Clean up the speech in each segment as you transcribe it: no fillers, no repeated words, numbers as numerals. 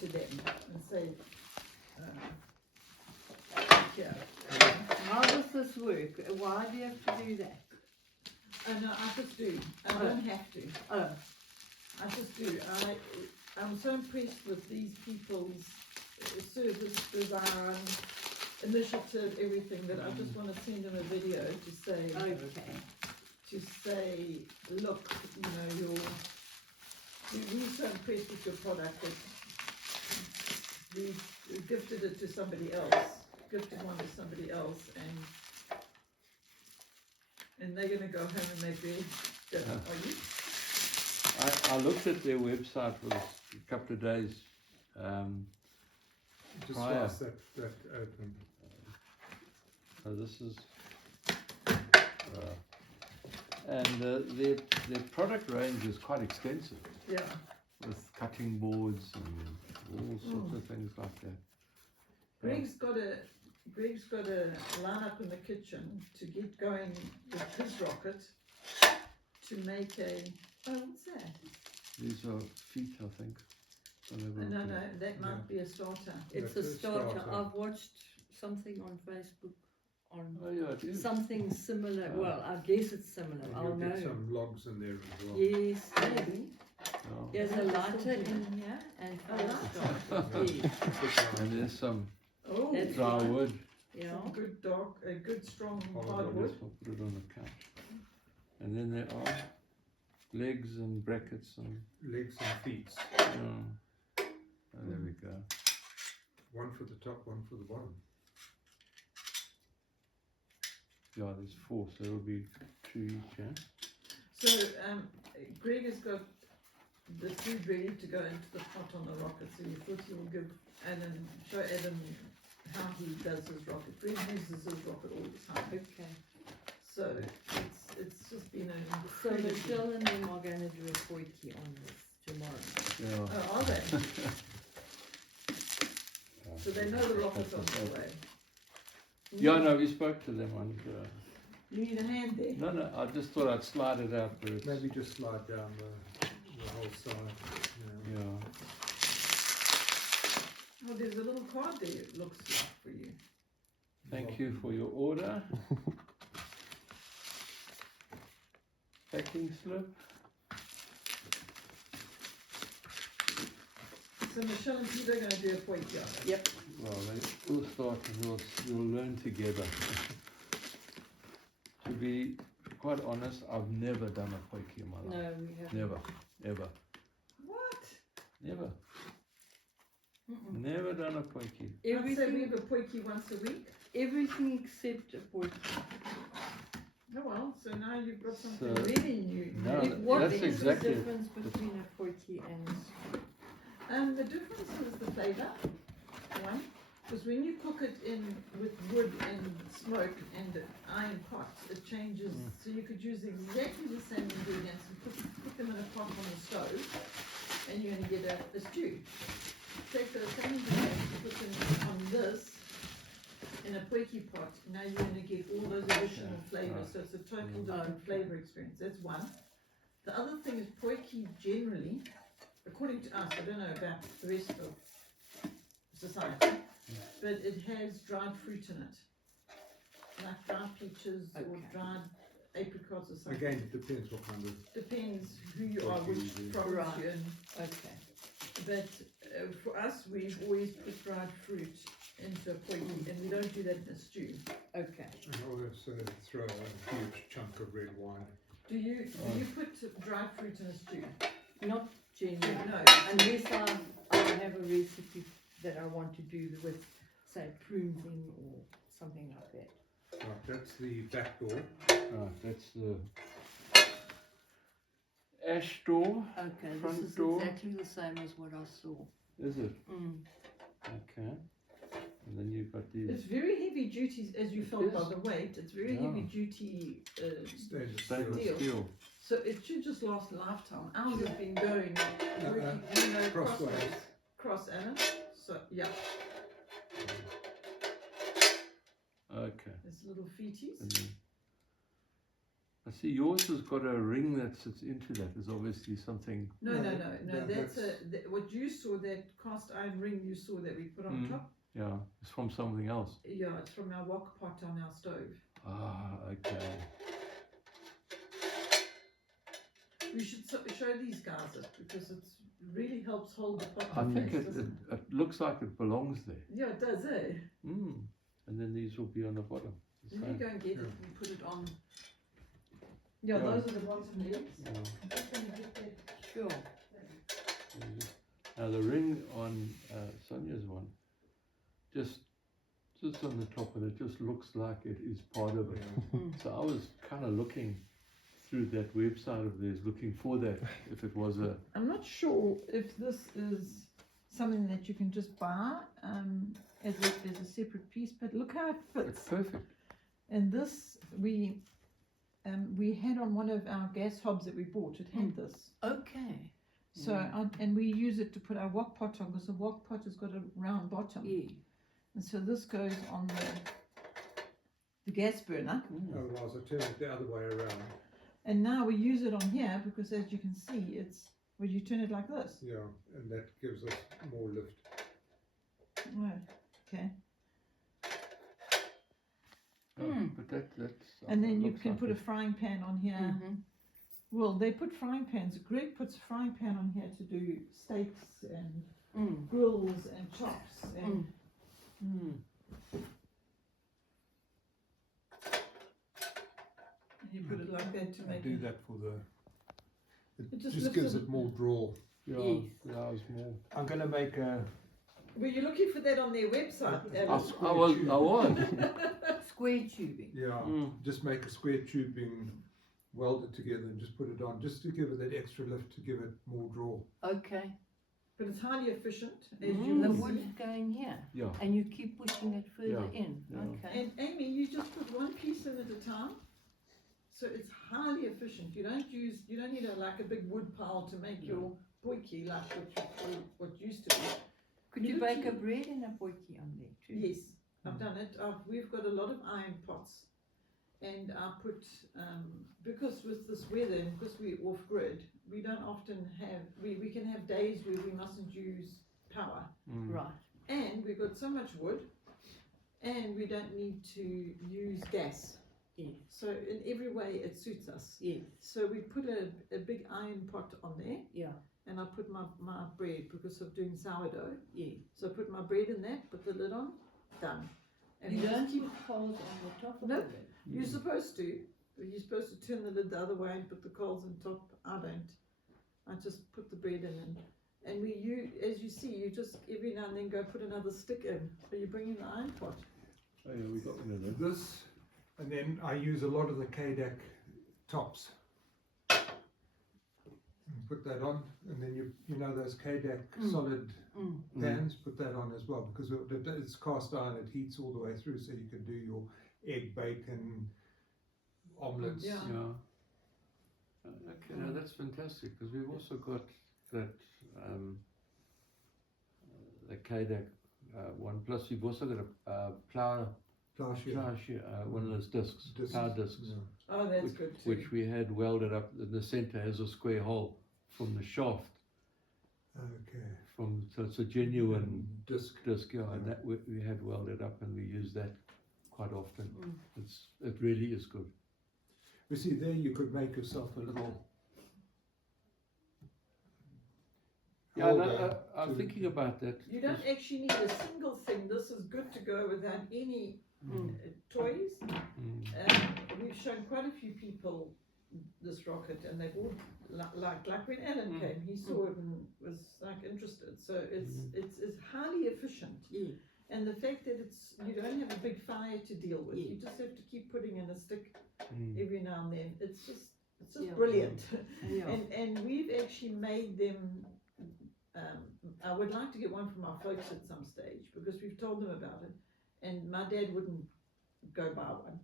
to them and say, here. How does this work? Why do you have to do that? Oh no, I just do. I don't have to. Oh, I just do. I'm so impressed with these people's service, design, initiative, everything, that I just want to send them a video to say, okay. look, you know, we're so impressed with your product that we gifted it to somebody else, gifted one to somebody else, and they're going to go home and make very different. Are you? I looked at their website for a couple of days Just prior. whilst that open. So this is, and their product range is quite extensive, Yeah. with cutting boards and all sorts of things like that. Greg's got a line-up in the kitchen to get going with his rocket to make what's that? These are feet, I think. No, that might be a starter. It's That's a a starter. starter. I've watched something on Facebook on Oh yeah, it is. something similar. Oh. Well, I guess it's similar. And I'll you'll know. get some logs in there as well. Yes, maybe. Oh. There's a lighter in here and Oh, a lighter. starter. Yes. And there's some Oh, That's dry right. wood. Yeah. some good strong Hardwood. hardwood. I'll put it on the couch. And then there are legs and brackets and Legs and feet. oh, there we go. One for the top, one for the bottom. Yeah, there's 4, so it'll be 2 each, yeah? So Greg has got the food ready to go into the pot on the rocket. So you thought he will show Adam how he does his rocket. Greg uses his rocket all the time. Okay. So it's just been an So incredible. Michelle and them are going to do a potjie on this tomorrow. Yeah. Oh, are they? So they know the rocket's on the way. Yeah, no, we spoke to them and You need a hand there. no, I just thought I'd slide it out where it's, Maybe just slide down the whole side. Yeah. yeah. Oh, there's a little card there. It looks like for you. Thank you for your order. Packing slip. So Michelle and Peter are going to do a potjie. Yep. Well, we'll start and we'll learn together. To be quite honest, I've never done a potjie in my life. No, we haven't. Never, ever, What? never, Mm-mm. never done a potjie. I'd say we Everything, have a potjie once a week. everything except a potjie. Oh well, so now you've got something So- really new. No, What that's is exactly the difference between a potjie and The difference is the flavour, one, because when you cook it in with wood and smoke and iron pots, it changes. So you could use exactly the same ingredients and put them in a pot on the stove, and you're going to get a stew. Take those same ingredients, put them on this in a potjie pot. Now you're going to get all those additional flavours. So it's a total different flavour experience. That's one. The other thing is potjie generally, according to us, I don't know about the rest of society, but it has dried fruit in it, like dried peaches or Okay. dried apricots or something. Again, it depends what kind of. Depends who you are, What which you use. province Right. you're in. okay. But for us, we've always put dried fruit into a potjie, and we don't do that in a stew. Okay. And also throw a huge chunk of red wine. Do you put dried fruit in a stew? Not generally. No. Unless I have a recipe that I want to do with, say, prunes in or something like that. Right, that's the back door. Right, that's the ash door, Okay, Front this is door. exactly the same as what I saw. is it? Mm. Okay. And then you've got these It's very heavy duty, as you felt by is. the weight. It's very Yeah. heavy duty. Stainless stainless steel. steel. So it should just last a lifetime. Ours has been going, No, working, crossways. cross Anna. So yeah, Okay. there's little feeties. And then, I see yours has got a ring that sits into that. There's obviously something. No, No, no, no, no, no, that's that's- what you saw, that cast iron ring you saw that we put on Mm. top. Yeah, it's from something else. Yeah, it's from our wok pot on our stove. Ah, okay. We should show these guys it because it really helps hold the pot I in think place, it doesn't it? looks like it belongs there. Yeah, it does, eh? Mm. And then these will be on the bottom. the Let me same. go and get it Yeah. and put it on. Yeah, Yeah. those are the bottom legs. Yeah. I'm just gonna get that. Sure. Now the ring on Sonia's one just sits on the top and it just looks like it is part of it. So I was kind of looking through that website of theirs, looking for that, if it was a. I'm not sure if this is something that you can just buy as a separate piece, but look how it It's fits. perfect. And this we had on one of our gas hobs that we bought. It had this. Okay. So and we use it to put our wok pot on because the wok pot has got a round bottom. Yeah. And so this goes on the gas burner. Otherwise, I turn it the other way around. And now we use it on here because as you can see, it's when you turn it like this. Yeah, and that gives us more lift. Right. Okay. Mm. But that's. And then you looks can like put a it. frying pan on here. Mm-hmm. Well, they put frying pans. Greg puts a frying pan on here to do steaks and Mm. grills and chops and and you put it like that to I make do it. that for the. It It just just lifts gives it- it more draw. Yeah, Yes. allows more. I'm gonna make a. Were you looking for that on their website, I Alice? was. Square tubing. Yeah, Mm. just make a square tubing, weld it together, and just put it on, just to give it that extra lift, to give it more draw. Okay. But it's highly efficient, as Mm. you The will wood's see. going here, Yeah. and you keep pushing it further Yeah, in. yeah. Okay. And Amy, you just put one piece in at a time. So it's highly efficient. You don't need like a big wood pile to make your boiki like what used to be. Could you bake a bread and a boiki on there too? Yes, I've done it. We've got a lot of iron pots, and I put because with this weather and because we're off grid, we don't often have we can have days where we mustn't use power, Mm. Right. and we've got so much wood, and we don't need to use gas. Yeah. So in every way it suits us. Yeah. So we put a big iron pot on there, Yeah. and I put my bread because of doing sourdough. Yeah. So I put my bread in that, put the lid on, done. And You we don't just keep. put coals on the top of No. the lid. You're supposed to. You're supposed to turn the lid the other way and put the coals on top. I don't. I just put the bread in, and as you see, you just every now and then go put another stick in. So you bring in the iron pot. Oh yeah, we got one of those. This, and then I use a lot of the KDAC tops. And put that on, and then you know those KDAC Mm. solid Mm. pans, put that on as well, because it's cast iron, it heats all the way through, so you can do your egg, bacon, omelets. Yeah. Yeah. Okay, now that's fantastic because we've also got that the KDAC one. Plus, we've also got a Plowshare. one of those discs, power discs, Yeah. Oh, that's which, good too. which we had welded up. In the center has a square hole from the shaft. Okay. So it's a genuine Disc. disc, yeah, and Yeah. that we had welded up, and we use that quite often. Mm. It really is good. You see, there you could make yourself a little. Yeah, no, holder I'm to- thinking about that. You don't actually need a single thing. This is good to go without any toys. We've shown quite a few people this rocket, and they've all like when Alan came, he saw it and was like interested. So it's highly efficient, Yeah. and the fact that you don't have a big fire to deal with, you just have to keep putting in a stick every now and then. It's just Yeah. brilliant. Yeah. And we've actually made them. I would like to get one from our folks at some stage because we've told them about it, and my dad wouldn't go buy one,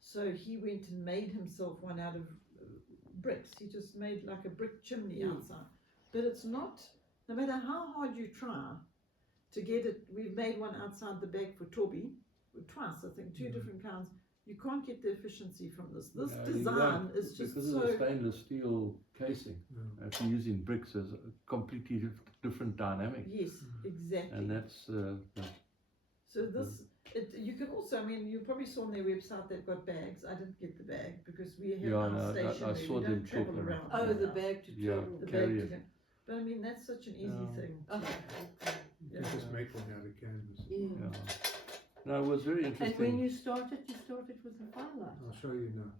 so he went and made himself one out of bricks. He just made like a brick chimney outside, but it's not. No matter how hard you try to get it, we've made one outside the back for Toby twice, I think, two different kinds. You can't get the efficiency from this. This No, you design won't, is just because so. of the stainless steel casing. Yeah. If you're using bricks, there's a completely different dynamic, Yes, exactly. and that's So this, you can also, I mean, you probably saw on their website they've got bags. I didn't get the bag because we have Yeah, our no, I stationery. saw We them don't travel talking around. Oh, with the us. bag to Yeah. travel. The carry bag it. to go. But I mean, that's such an easy Yeah. thing. Oh, You can just make one out of canvas. yeah. yeah. No, it was very And interesting. when you started with the firelight. I'll show you now.